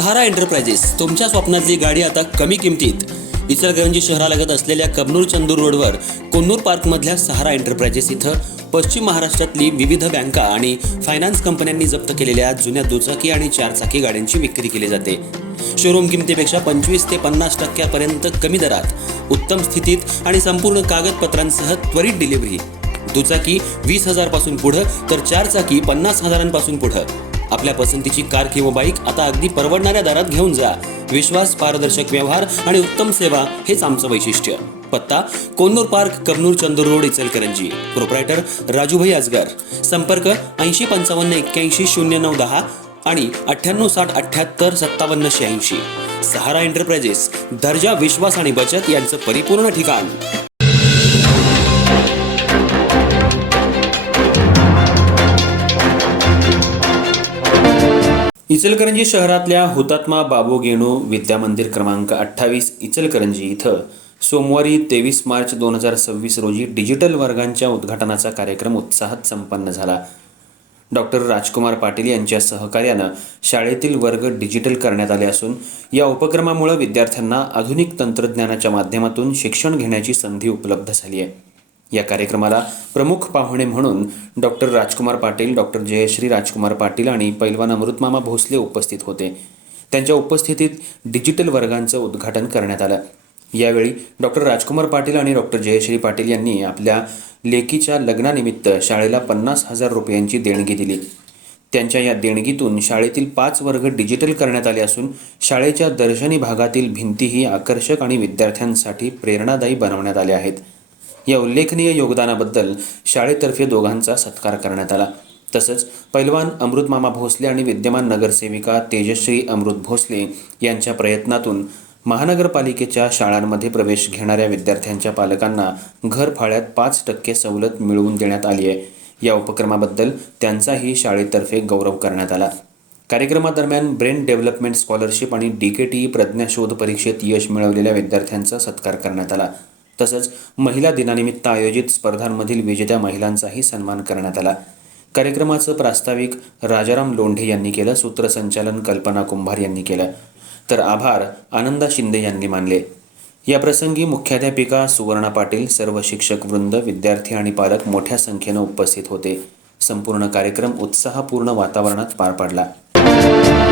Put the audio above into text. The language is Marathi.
सहारा एंटरप्राइजेस तुमच्या स्वप्नातली गाडी आता कमी किमतीत. इचलकरंजी शहरालगत असलेल्या कबनूर चंदूर रोडवर कोन्नूर पार्कमधल्या सहारा एंटरप्राइजेस इथं पश्चिम महाराष्ट्रातली विविध बँका आणि फायनान्स कंपन्यांनी जप्त केलेल्या जुन्या दुचाकी आणि चारचाकी गाड्यांची विक्री केली जाते. शोरूम किमतीपेक्षा 25 ते 50% कमी दरात, उत्तम स्थितीत आणि संपूर्ण कागदपत्रांसह त्वरित डिलिव्हरी. दुचाकी 20,000 पासून पुढे तर चारचाकी 50,000 पुढे. आपल्या पसंतीची कार किंवा बाईक आता अगदी परवडणाऱ्या दरात घेऊन जा. विश्वास, पारदर्शक व्यवहार आणि उत्तम सेवा हेच आमचं वैशिष्ट्य. पत्ता Konnur park, Kabnur Chandur road, Ichalkaranji. Proprietor Rajubhai Ajgar. संपर्क 8055810910 आणि 9860785786. सहारा एंटरप्राइजेस, दर्जा, विश्वास आणि बचत यांचं परिपूर्ण ठिकाण. इचलकरंजी शहरातल्या हुतात्मा बाबू गेणू विद्यामंदिर क्रमांक 28 इचलकरंजी इथं सोमवारी 23 मार्च 2026 रोजी डिजिटल वर्गांच्या उद्घाटनाचा कार्यक्रम उत्साहात संपन्न झाला. डॉक्टर राजकुमार पाटील यांच्या सहकार्यानं शाळेतील वर्ग डिजिटल करण्यात आले असून या उपक्रमामुळे विद्यार्थ्यांना आधुनिक तंत्रज्ञानाच्या माध्यमातून शिक्षण घेण्याची संधी उपलब्ध झाली आहे. या कार्यक्रमाला प्रमुख पाहुणे म्हणून डॉक्टर राजकुमार पाटील, डॉक्टर जयश्री राजकुमार पाटील आणि पैलवान अमृतमामा भोसले उपस्थित होते. त्यांच्या उपस्थितीत डिजिटल वर्गांचं उद्घाटन करण्यात आलं. यावेळी डॉक्टर राजकुमार पाटील आणि डॉक्टर जयश्री पाटील यांनी आपल्या लेकीच्या लग्नानिमित्त शाळेला 50,000 रुपयांची देणगी दिली. त्यांच्या या देणगीतून शाळेतील 5 वर्ग डिजिटल करण्यात आले असून शाळेच्या दर्शनी भागातील भिंतीही आकर्षक आणि विद्यार्थ्यांसाठी प्रेरणादायी बनवण्यात आल्या आहेत. या उल्लेखनीय योगदानाबद्दल शाळेतर्फे दोघांचा सत्कार करण्यात आला. तसंच पैलवान अमृतमामा भोसले आणि विद्यमान नगरसेविका तेजश्री अमृत भोसले यांच्या प्रयत्नातून महानगरपालिकेच्या शाळांमध्ये प्रवेश घेणाऱ्या विद्यार्थ्यांच्या पालकांना घरफाळ्यात 5% सवलत मिळवून देण्यात आली आहे. या उपक्रमाबद्दल त्यांचाही शाळेतर्फे गौरव करण्यात आला. कार्यक्रमादरम्यान ब्रेन डेव्हलपमेंट स्कॉलरशिप आणि DKTE प्रज्ञाशोध परीक्षेत यश मिळवलेल्या विद्यार्थ्यांचा सत्कार करण्यात आला. तसंच महिला दिनानिमित्त आयोजित स्पर्धांमधील विजेत्या महिलांचाही सन्मान करण्यात आला. कार्यक्रमाचं प्रास्ताविक राजाराम लोंढे यांनी केलं. सूत्रसंचालन कल्पना कुंभार यांनी केलं, तर आभार आनंदा शिंदे यांनी मानले. या प्रसंगी मुख्याध्यापिका सुवर्णा पाटील, सर्व शिक्षक वृंद, विद्यार्थी आणि पालक मोठ्या संख्येनं उपस्थित होते. संपूर्ण कार्यक्रम उत्साहपूर्ण वातावरणात पार पडला.